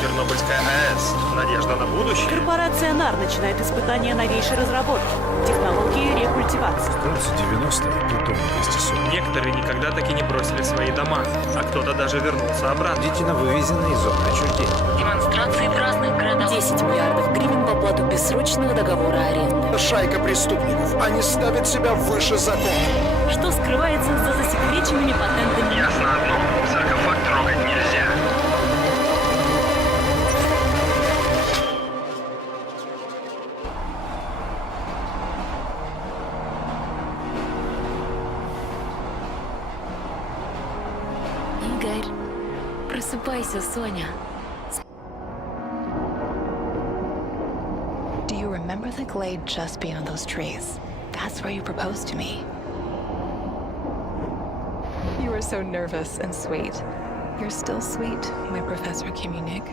Чернобыльская АЭС. Надежда на будущее. Корпорация НАР начинает испытания новейшей разработки. Технологии рекультивации. Кажется, 90 плутоний 240. Некоторые никогда так и не бросили свои дома, а кто-то даже вернулся обратно. Детина вывезена из зоны отчуждения. Демонстрации в разных городах. 10 миллиардов гривен в оплату бессрочного договора аренды. Шайка преступников. Они ставят себя выше закона. Что скрывается за засекреченными патентами? Ясно одно. Саркофаг трогать нельзя. Игорь, просыпайся, Соня. Do you remember the glade just beyond those trees? That's where you proposed to me. You were so nervous and sweet. You're still sweet, my Professor Communic.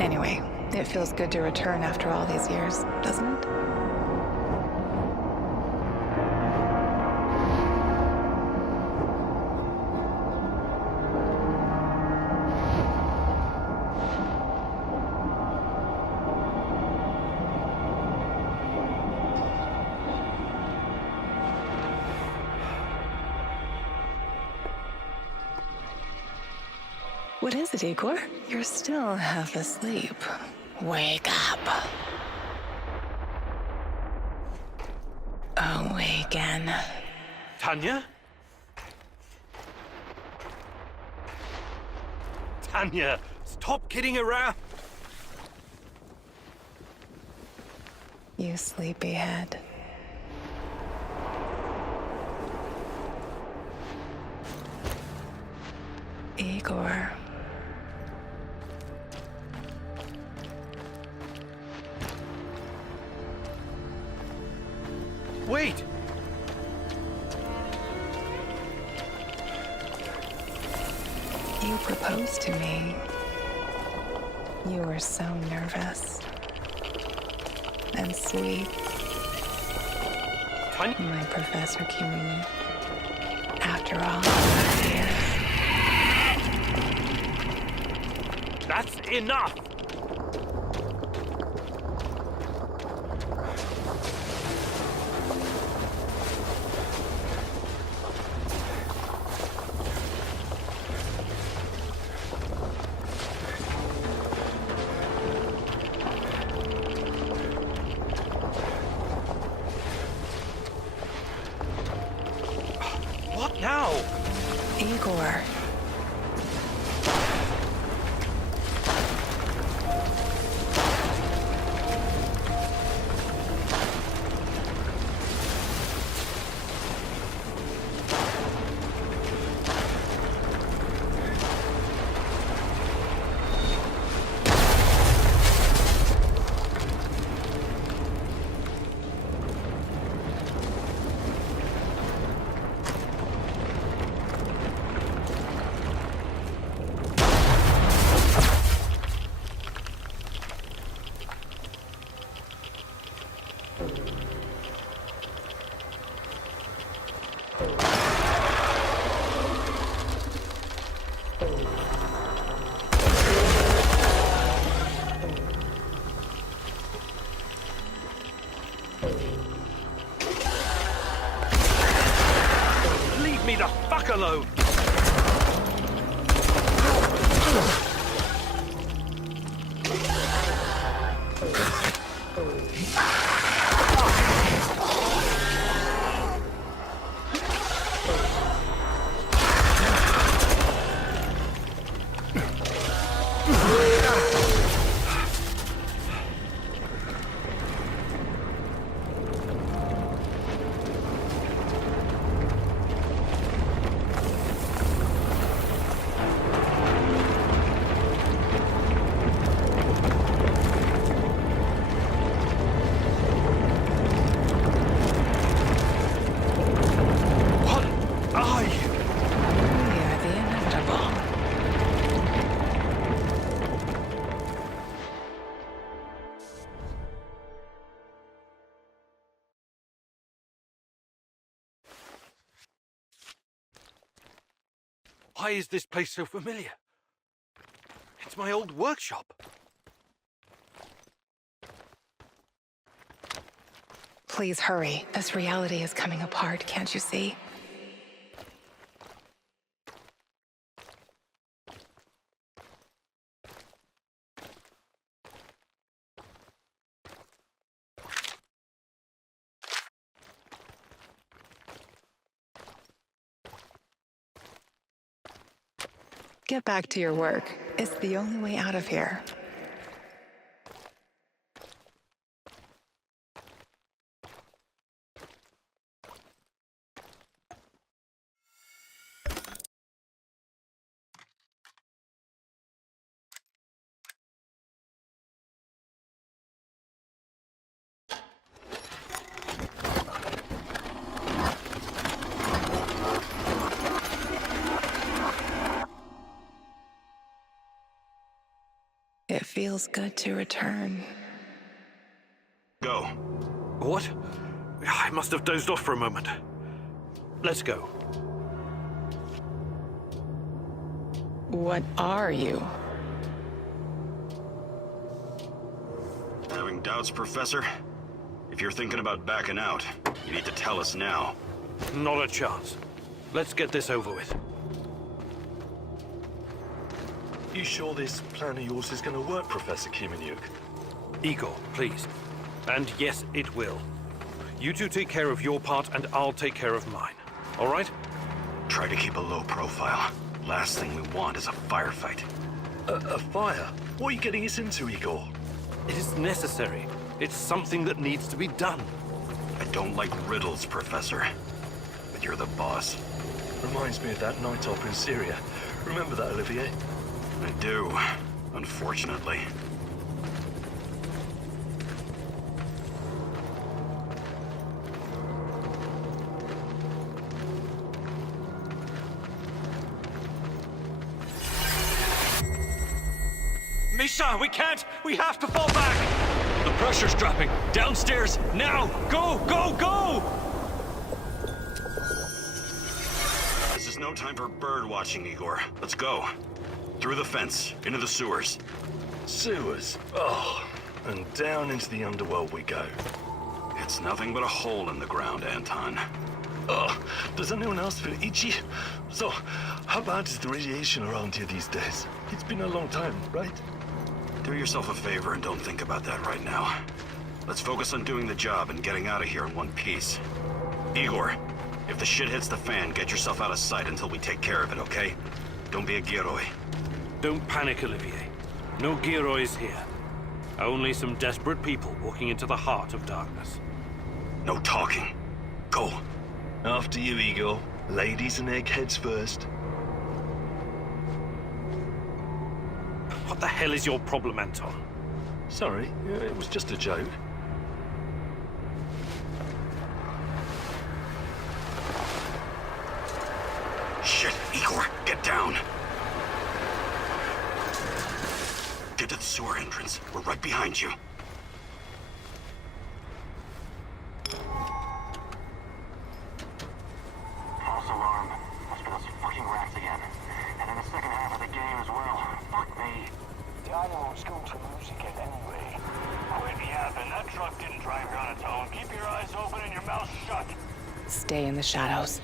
Anyway, it feels good to return after all these years, doesn't it? What is it, Igor? You're still half asleep. Wake up. Awaken. Tanya? Tanya, stop kidding around. You sleepyhead. Igor. Wait! You proposed to me. You were so nervous. And sweet, Tanya? my Professor Communic. After all those years. That's enough! What now? Igor. Leave me the fuck alone! Why is this place so familiar? It's my old workshop. Please hurry. This reality is coming apart, can't you see? Get back to your work. It's the only way out of here. It feels good to return. Go. What? I must have dozed off for a moment. Let's go. What are you? Having doubts, Professor? If you're thinking about backing out, you need to tell us now. Not a chance. Let's get this over with. You sure this plan of yours is going to work, Professor Kiminuk? Igor, please. And yes, it will. You two take care of your part, and I'll take care of mine. All right? Try to keep a low profile. Last thing we want is a firefight. A fire? What are you getting us into, Igor? It is necessary. It's something that needs to be done. I don't like riddles, Professor. But you're the boss. Reminds me of that night op in Syria. Remember that, Olivier? I do, unfortunately. Misha, we can't! We have to fall back! The pressure's dropping. Downstairs, now! Go, go, go! This is no time for bird watching, Igor. Let's go. Through the fence, into the sewers. Sewers? Oh, and down into the underworld we go. It's nothing but a hole in the ground, Anton. Oh, does anyone else feel itchy? So, how bad is the radiation around here these days? It's been a long time, right? Do yourself a favor and don't think about that right now. Let's focus on doing the job and getting out of here in one piece. Igor, if the shit hits the fan, get yourself out of sight until we take care of it, okay? Don't be a Giroi. Don't panic, Olivier. No Giroids here. Only some desperate people walking into the heart of darkness. No talking. Go. After you, Igor. Ladies and eggheads first. What the hell is your problem, Anton? Sorry, it was just a joke. Shit, Igor, get down. Get to the sewer entrance. We're right behind you. False alarm. Must be those fucking rats again. And in the second half of the game as well. Fuck me. I know school to music anyway. Quit yapping. That truck didn't drive you on its own. Keep your eyes open and your mouth shut. Stay in the shadows.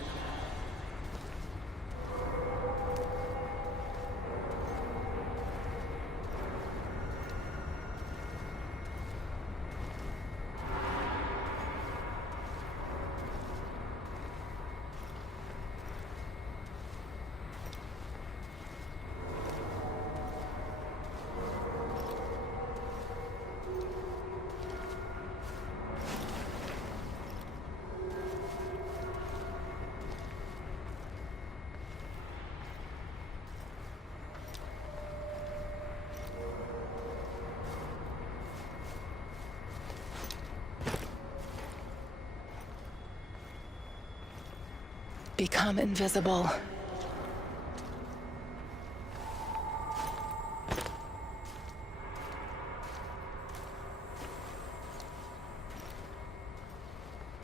Become invisible.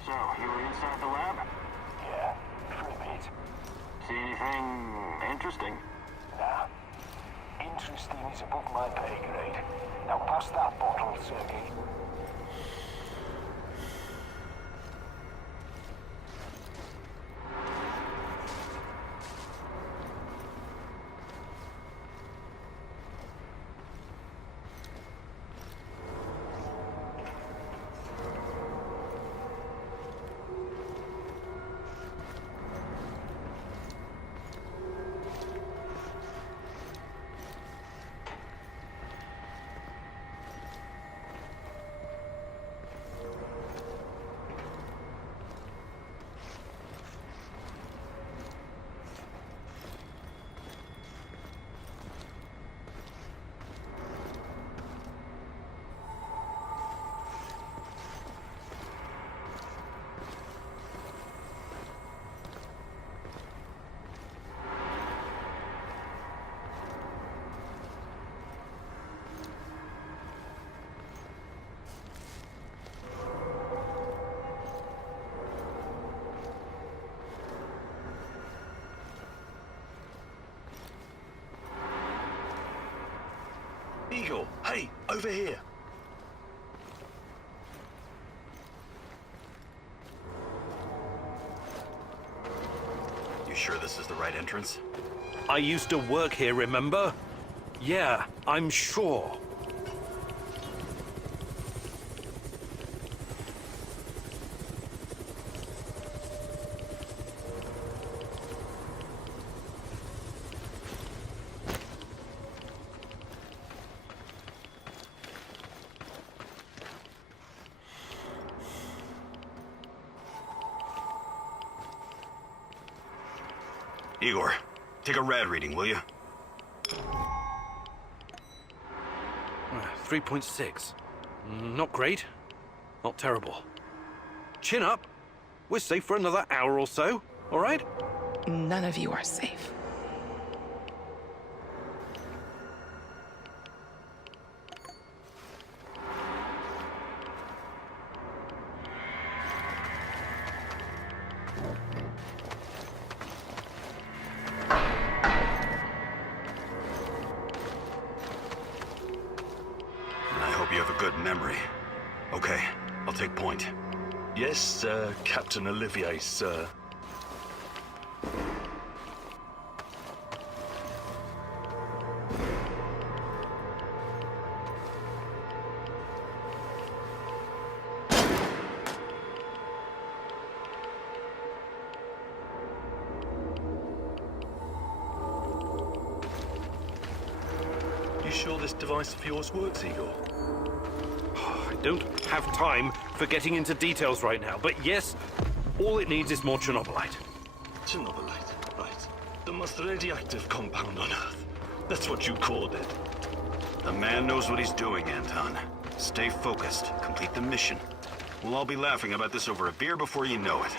So, you were inside the lab? Yeah, free meat. See anything interesting? Nah. Interesting is above my pay grade. Now pass that bottle, Sergey. Eagle, hey, over here. You sure this is the right entrance? I used to work here, remember? Yeah, I'm sure. Igor, take a rad reading, will you? 3.6. Not great. Not terrible. Chin up. We're safe for another hour or so, all right? None of you are safe. You have a good memory. Okay, I'll take point. Yes, Captain Olivier, sir. You sure this device of yours works, Igor? I don't have time for getting into details right now, but yes, all it needs is more Chernobylite. Chernobylite, right. The most radioactive compound on Earth. That's what you called it. The man knows what he's doing, Anton. Stay focused. Complete the mission. We'll all be laughing about this over a beer before you know it.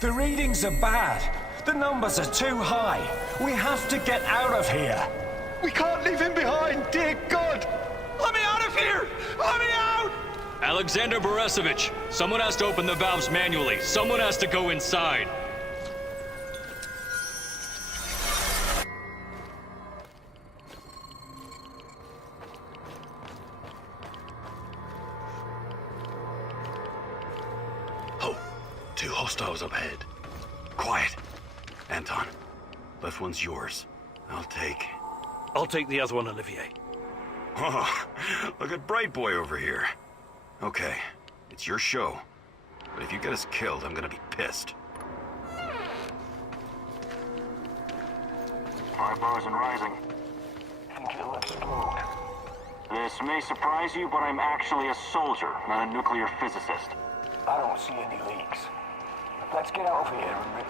The readings are bad. The numbers are too high. We have to get out of here. We can't leave him behind, dear God! Let me out of here! Let me out! Alexander Borisovich, someone has to open the valves manually. Someone has to go inside. Oh, 2 hostiles up ahead. Quiet. Anton, left one's yours. I'll take the other one, Olivier. Oh, look at Bright Boy over here. Okay, it's your show. But if you get us killed, I'm gonna be pissed. 5 bars and rising. Think it'll explode. This may surprise you, but I'm actually a soldier, not a nuclear physicist. I don't see any leaks. Let's get out of here and...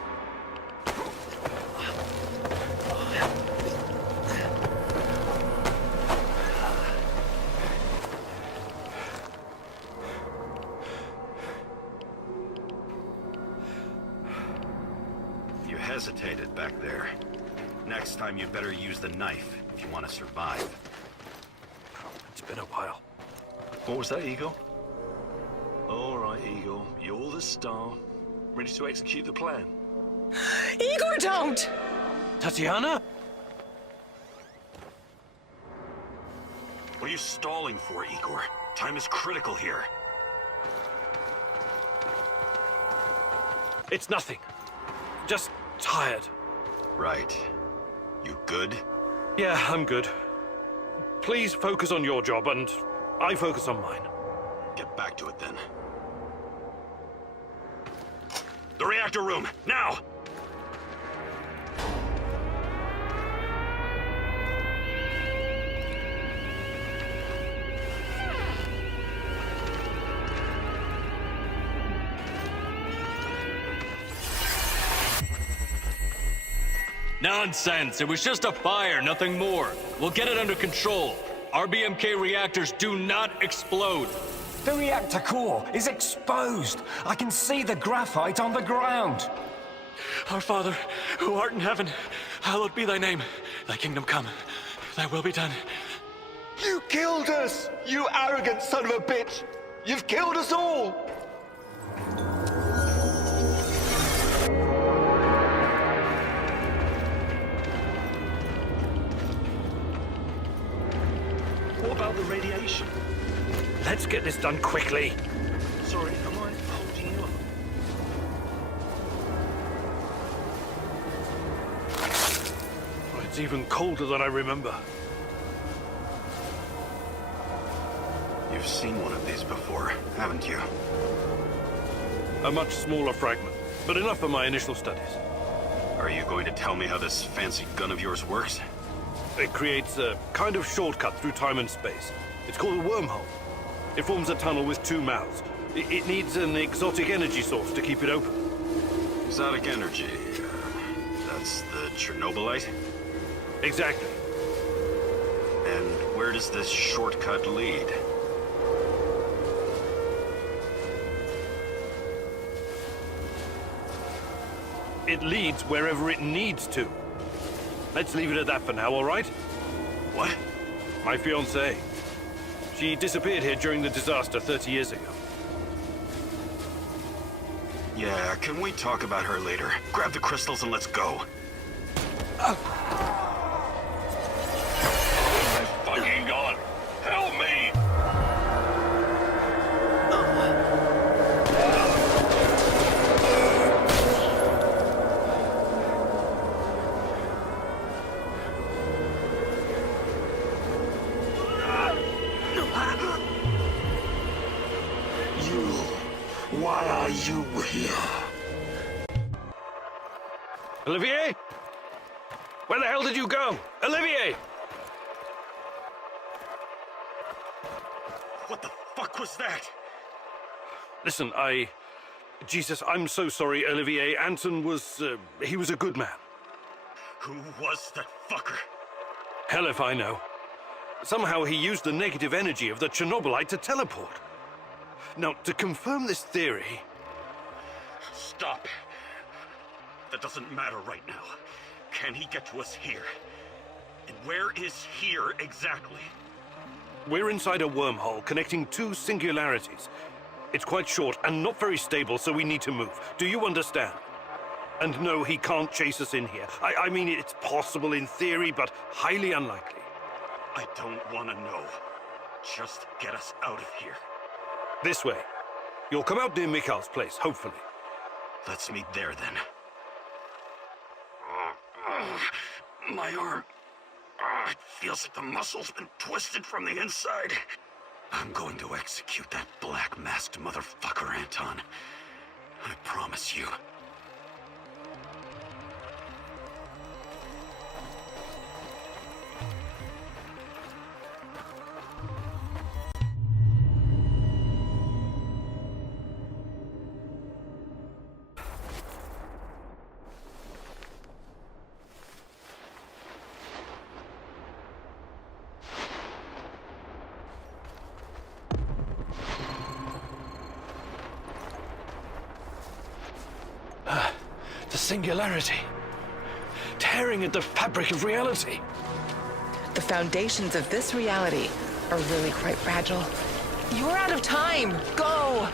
You hesitated back there. Next time you better use the knife if you want to survive. It's been a while. What was that, Eagle? All right, Eagle. You're the star. Ready to execute the plan? Igor, don't! Tatiana? What are you stalling for, Igor? Time is critical here. It's nothing. Just tired. Right. You good? Yeah, I'm good. Please focus on your job, and I focus on mine. Get back to it, then. The reactor room, now! Nonsense. It was just a fire, nothing more. We'll get it under control. RBMK reactors do not explode. The reactor core is exposed. I can see the graphite on the ground. Our Father, who art in heaven, hallowed be thy name. Thy kingdom come. Thy will be done. You killed us! You arrogant son of a bitch! You've killed us all! What about the radiation? Let's get this done quickly. Sorry, am I holding you up? Oh, it's even colder than I remember. You've seen one of these before, haven't you? A much smaller fragment, but enough for my initial studies. Are you going to tell me how this fancy gun of yours works? It creates a kind of shortcut through time and space. It's called a wormhole. It forms a tunnel with two mouths. It needs an exotic energy source to keep it open. Exotic energy. That's the Chernobylite? Exactly. And where does this shortcut lead? It leads wherever it needs to. Let's leave it at that for now, all right? What? My fiancée. She disappeared here during the disaster 30 years ago. Yeah, can we talk about her later? Grab the crystals and let's go. My fucking God! Help me! Why are you here? Olivier? Where the hell did you go? Olivier! What the fuck was that? Listen, Jesus, I'm so sorry, Olivier. Anton was, he was a good man. Who was that fucker? Hell if I know. Somehow he used the negative energy of the Chernobylite to teleport. Now, to confirm this theory... Stop. That doesn't matter right now. Can he get to us here? And where is here exactly? We're inside a wormhole connecting two singularities. It's quite short and not very stable, so we need to move. Do you understand? And no, he can't chase us in here. I mean, it's possible in theory, but highly unlikely. I don't want to know. Just get us out of here. This way. You'll come out near Mikhail's place, hopefully. Let's meet there, then. My arm. It feels like the muscle's been twisted from the inside. I'm going to execute that black-masked motherfucker, Anton. I promise you. The singularity. Tearing at the fabric of reality. The foundations of this reality are really quite fragile. You're out of time. Go!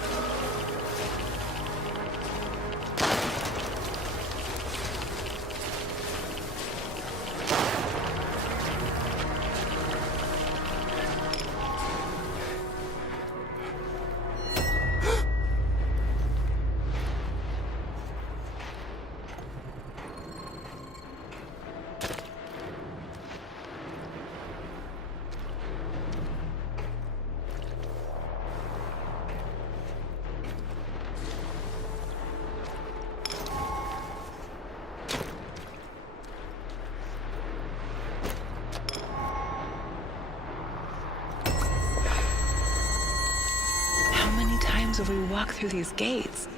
until we walk through these gates.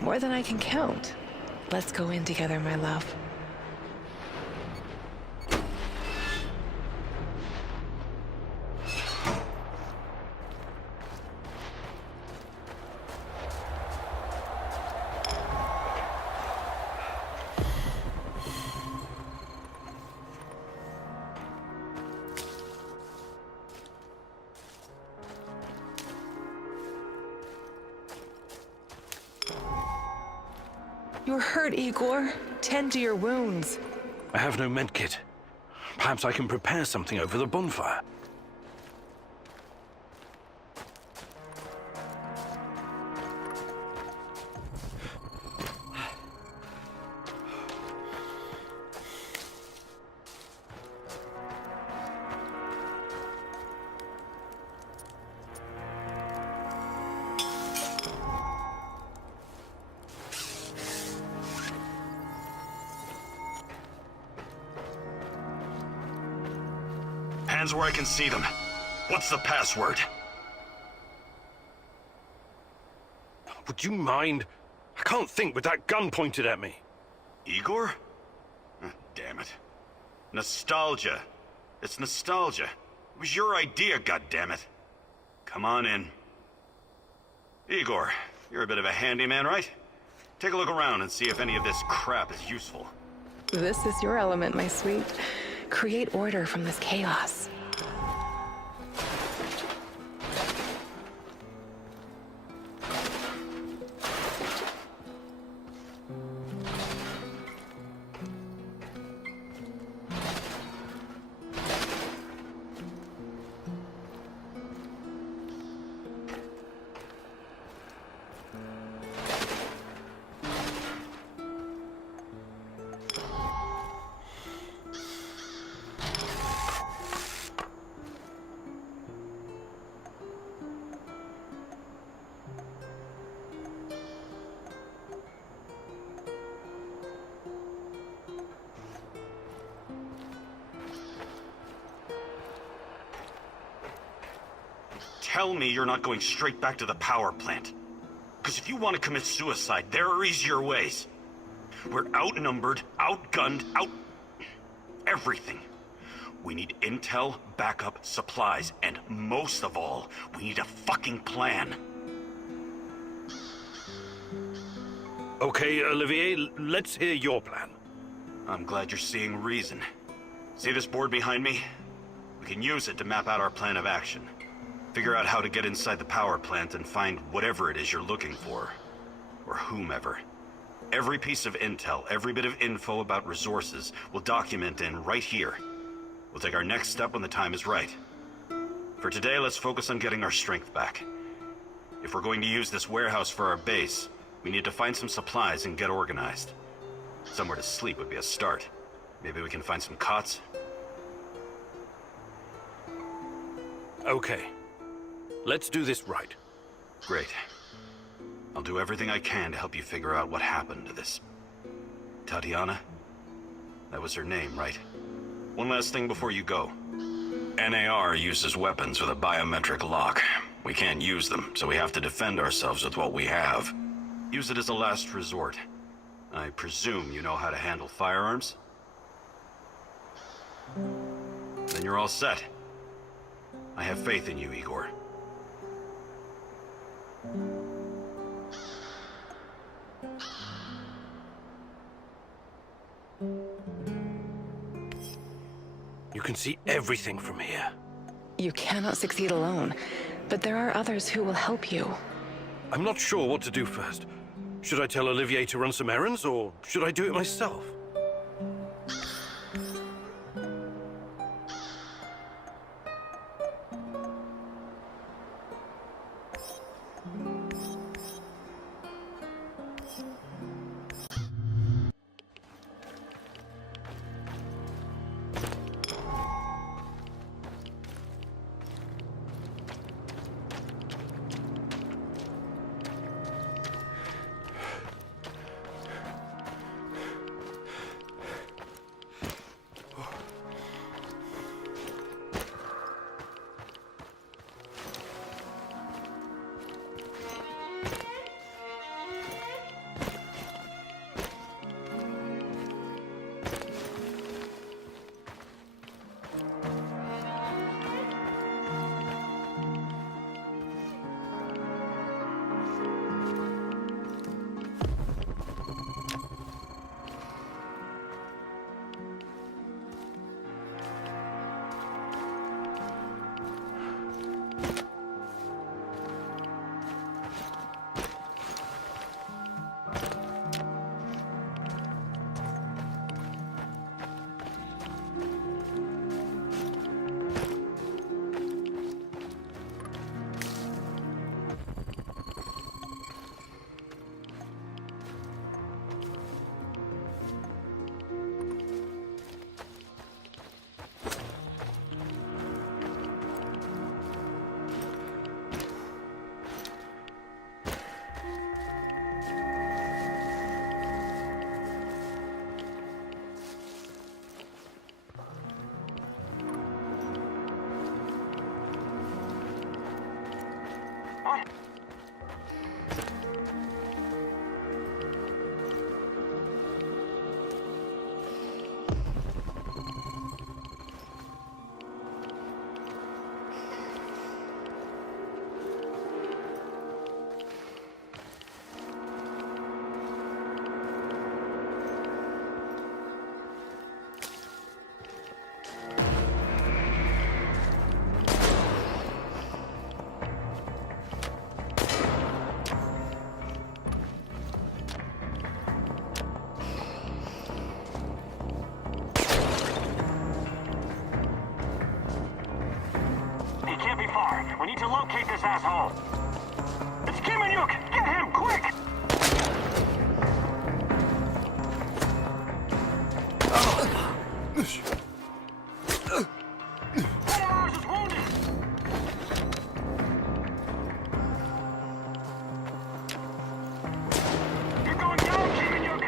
More than I can count. Let's go in together, my love. You're hurt, Igor. Tend to your wounds. I have no medkit. Perhaps I can prepare something over the bonfire. Hands where I can see them. What's the password? Would you mind? I can't think with that gun pointed at me. Igor? Damn it. Nostalgia. It's nostalgia. It was your idea, goddammit. Come on in. Igor, you're a bit of a handyman, right? Take a look around and see if any of this crap is useful. This is your element, my sweet. Create order from this chaos. Tell me you're not going straight back to the power plant. Because if you want to commit suicide, there are easier ways. We're outnumbered, outgunned, everything. We need intel, backup, supplies, and most of all, we need a fucking plan. Okay, Olivier, let's hear your plan. I'm glad you're seeing reason. See this board behind me? We can use it to map out our plan of action. Figure out how to get inside the power plant and find whatever it is you're looking for. Or whomever. Every piece of intel, every bit of info about resources, we'll document in right here. We'll take our next step when the time is right. For today, let's focus on getting our strength back. If we're going to use this warehouse for our base, we need to find some supplies and get organized. Somewhere to sleep would be a start. Maybe we can find some cots? Okay. Let's do this right. Great. I'll do everything I can to help you figure out what happened to this... Tatiana? That was her name, right? One last thing before you go. NAR uses weapons with a biometric lock. We can't use them, so we have to defend ourselves with what we have. Use it as a last resort. I presume you know how to handle firearms? Then you're all set. I have faith in you, Igor. You can see everything from here. You cannot succeed alone, but there are others who will help you. I'm not sure what to do first. Should I tell Olivier to run some errands, or should I do it myself? What? He can't be far. We need to locate this asshole. It's Kimanyuk! Get him, quick! One of ours is wounded! You're going down, Kimanyuk!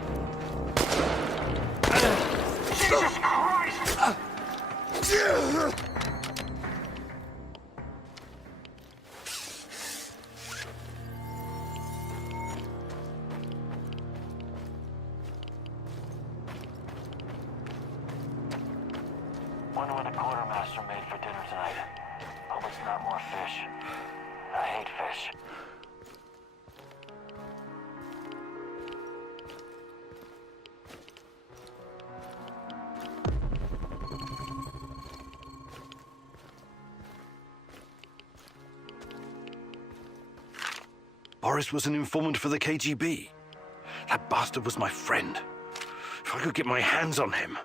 Jesus Christ! Wonder what the quartermaster made for dinner tonight. Hope it's not more fish. I hate fish. Boris was an informant for the KGB. That bastard was my friend. If I could get my hands on him.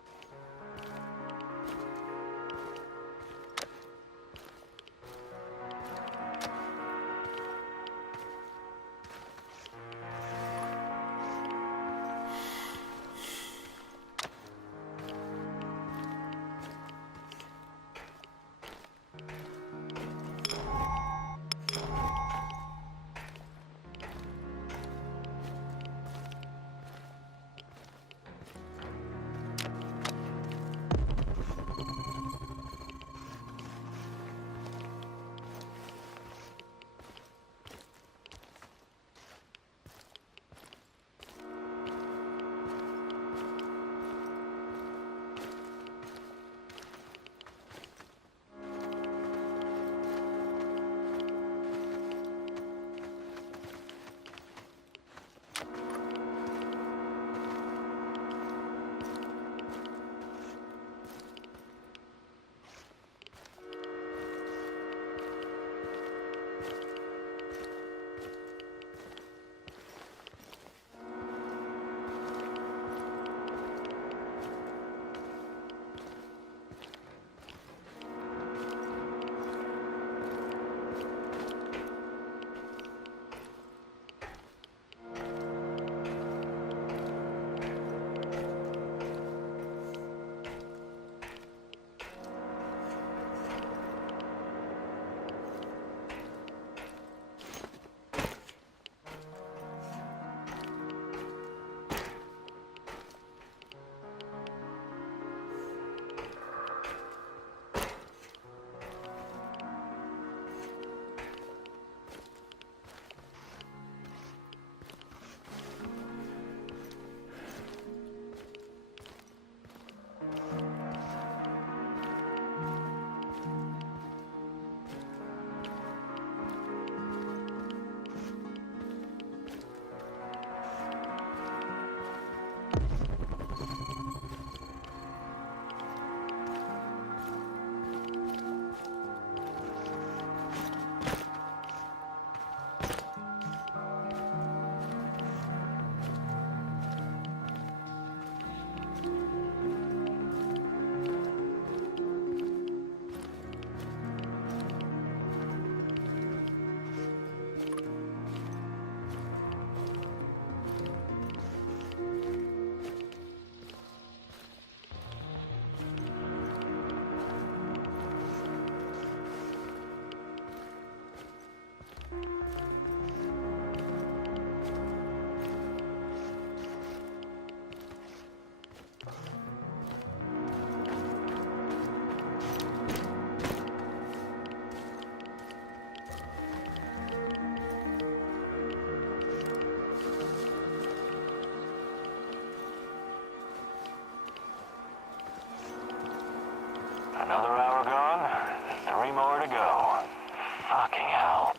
Another hour gone, 3 more to go. Fucking hell.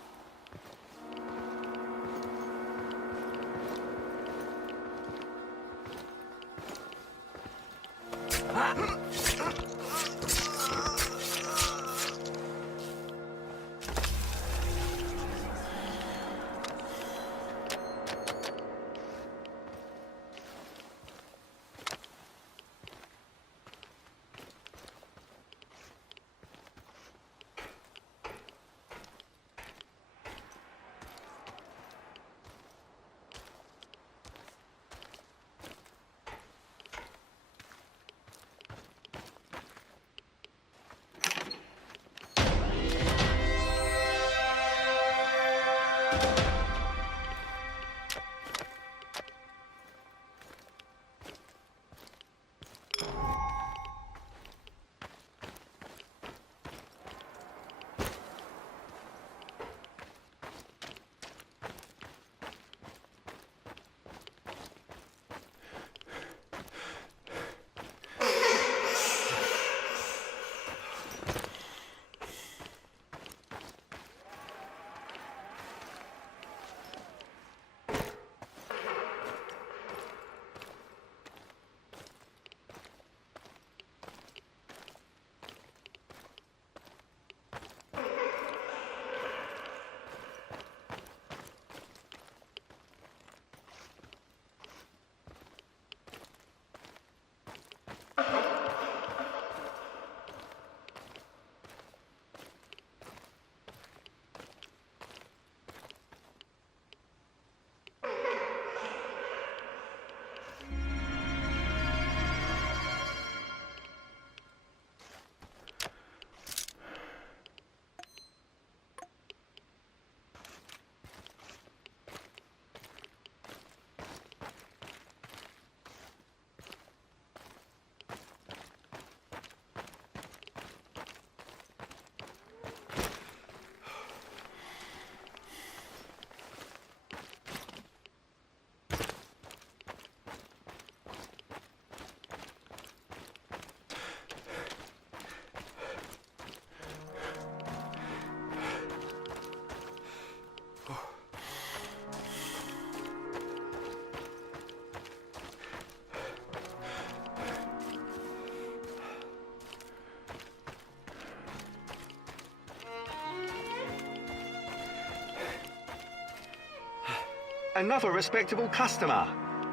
Another respectable customer.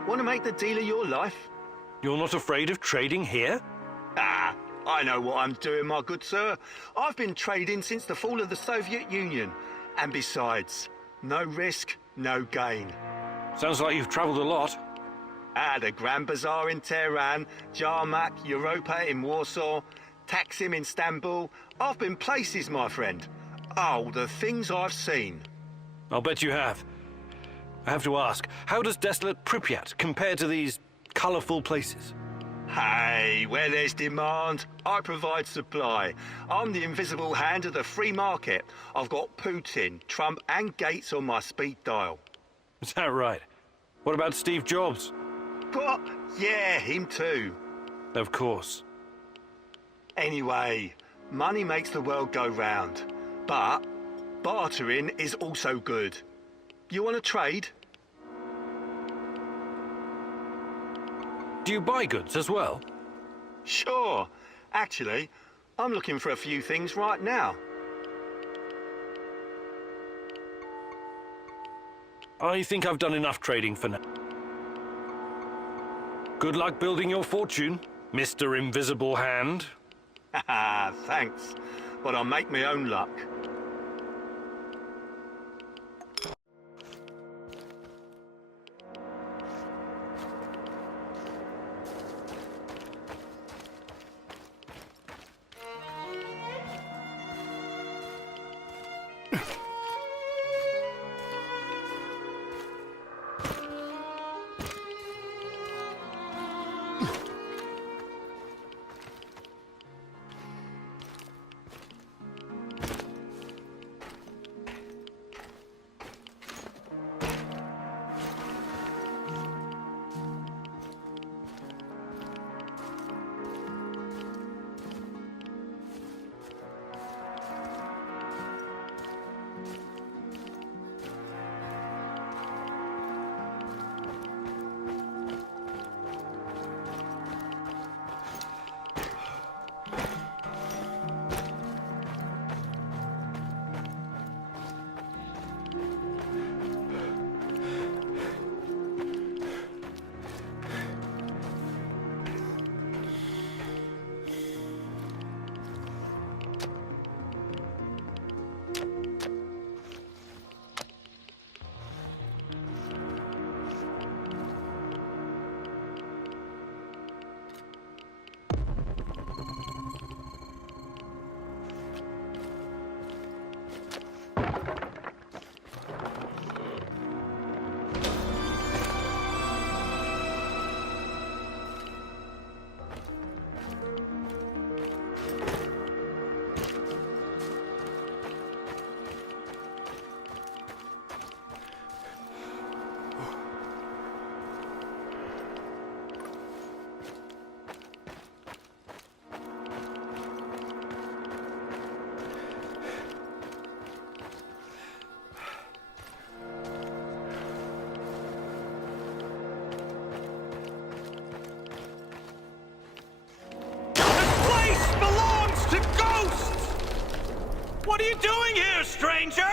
Want to make the deal of your life? You're not afraid of trading here? Ah, I know what I'm doing, my good sir. I've been trading since the fall of the Soviet Union. And besides, no risk, no gain. Sounds like you've traveled a lot. The Grand Bazaar in Tehran, Jarmak, Europa in Warsaw, Taksim in Istanbul. I've been places, my friend. Oh, the things I've seen. I'll bet you have. I have to ask, how does desolate Pripyat compare to these colourful places? Hey, where there's demand, I provide supply. I'm the invisible hand of the free market. I've got Putin, Trump and Gates on my speed dial. Is that right? What about Steve Jobs? What? Yeah, him too. Of course. Anyway, money makes the world go round. But bartering is also good. You want to trade? Do you buy goods as well? Sure. Actually, I'm looking for a few things right now. I think I've done enough trading for now. Good luck building your fortune, Mr. Invisible Hand. Haha, thanks. But I'll make my own luck. What are you doing here, stranger?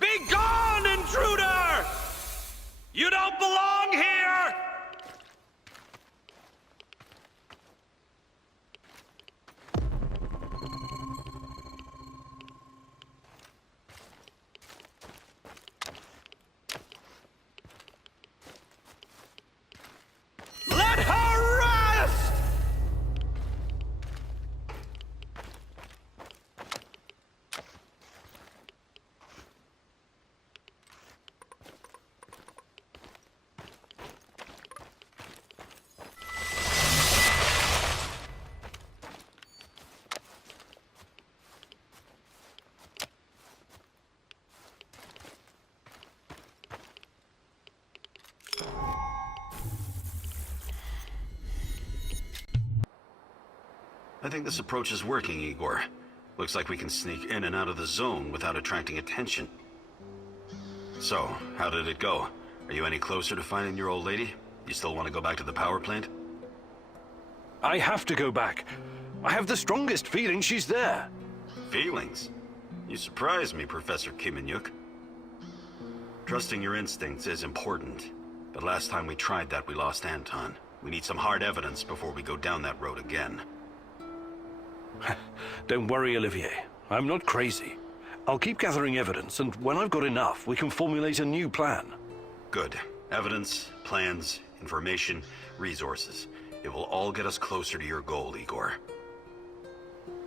Be gone, intruder! You don't belong here! Let her rest! I think this approach is working, Igor. Looks like we can sneak in and out of the zone without attracting attention. So, how did it go? Are you any closer to finding your old lady? You still want to go back to the power plant? I have to go back. I have the strongest feeling she's there. Feelings? You surprise me, Professor Kiminyuk. Trusting your instincts is important, but last time we tried that, we lost Anton. We need some hard evidence before we go down that road again. Don't worry, Olivier. I'm not crazy. I'll keep gathering evidence, and when I've got enough, we can formulate a new plan. Good. Evidence, plans, information, resources. It will all get us closer to your goal, Igor.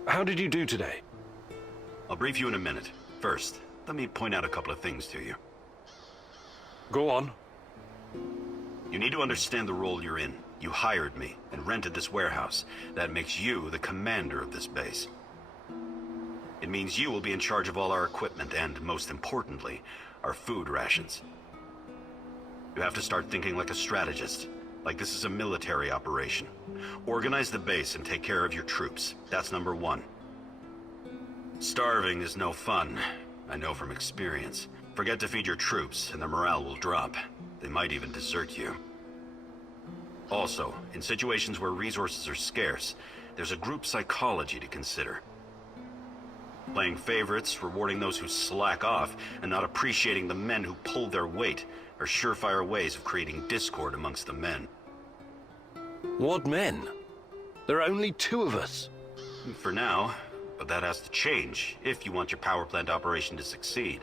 How did you do today? I'll brief you in a minute. First, let me point out a couple of things to you. Go on. You need to understand the role you're in. You hired me and rented this warehouse. That makes you the commander of this base. It means you will be in charge of all our equipment and, most importantly, our food rations. You have to start thinking like a strategist, like this is a military operation. Organize the base and take care of your troops. That's number one. Starving is no fun. I know from experience. Forget to feed your troops and their morale will drop. They might even desert you. Also, in situations where resources are scarce, there's a group psychology to consider. Playing favorites, rewarding those who slack off, and not appreciating the men who pull their weight are surefire ways of creating discord amongst the men. What men? There are only 2 of us. For now, but that has to change if you want your power plant operation to succeed.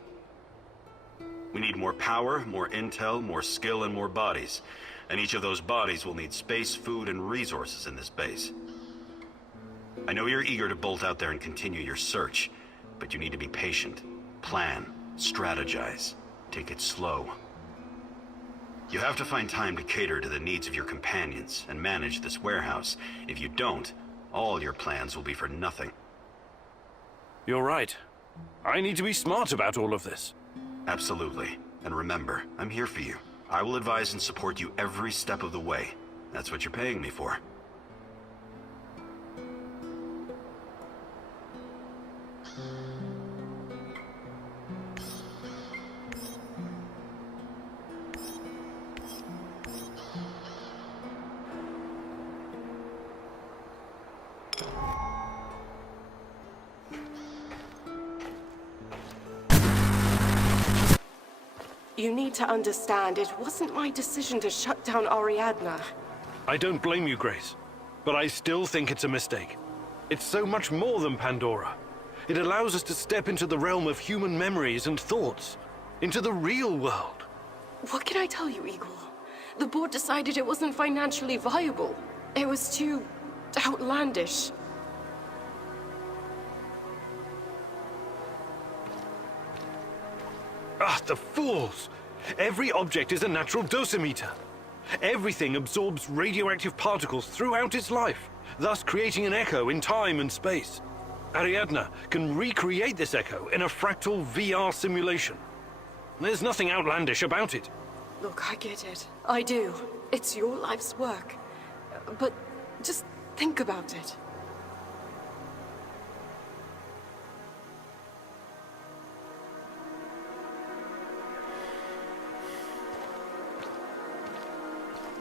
We need more power, more intel, more skill, and more bodies. And each of those bodies will need space, food, and resources in this base. I know you're eager to bolt out there and continue your search, but you need to be patient. Plan, strategize, take it slow. You have to find time to cater to the needs of your companions and manage this warehouse. If you don't, all your plans will be for nothing. You're right. I need to be smart about all of this. Absolutely. And remember, I'm here for you. I will advise and support you every step of the way. That's what you're paying me for. You need to understand, it wasn't my decision to shut down Ariadna. I don't blame you, Grace. But I still think it's a mistake. It's so much more than Pandora. It allows us to step into the realm of human memories and thoughts. Into the real world. What can I tell you, Igor? The board decided it wasn't financially viable. It was too outlandish. Ah, the fools! Every object is a natural dosimeter. Everything absorbs radioactive particles throughout its life, thus creating an echo in time and space. Ariadna can recreate this echo in a fractal VR simulation. There's nothing outlandish about it. Look, I get it. I do. It's your life's work. But just think about it.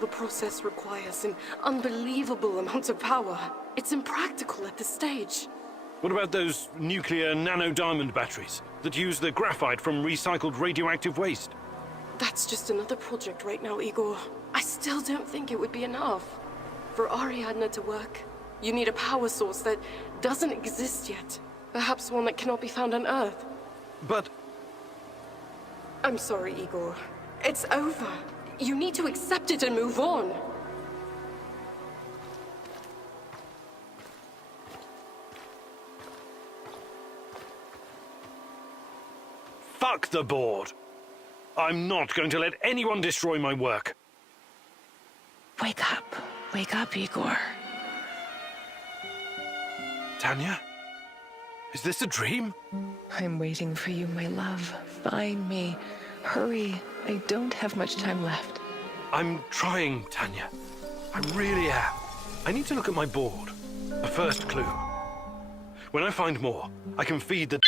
The process requires an unbelievable amount of power. It's impractical at this stage. What about those nuclear nano-diamond batteries that use the graphite from recycled radioactive waste? That's just another project right now, Igor. I still don't think it would be enough. For Ariadne to work, you need a power source that doesn't exist yet. Perhaps one that cannot be found on Earth. But... I'm sorry, Igor. It's over. You need to accept it and move on. Fuck the board! I'm not going to let anyone destroy my work. Wake up, Igor. Tanya? Is this a dream? I'm waiting for you, my love. Find me. Hurry. I don't have much time left. I'm trying, Tanya. I really am. I need to look at my board. A first clue. When I find more, I can feed the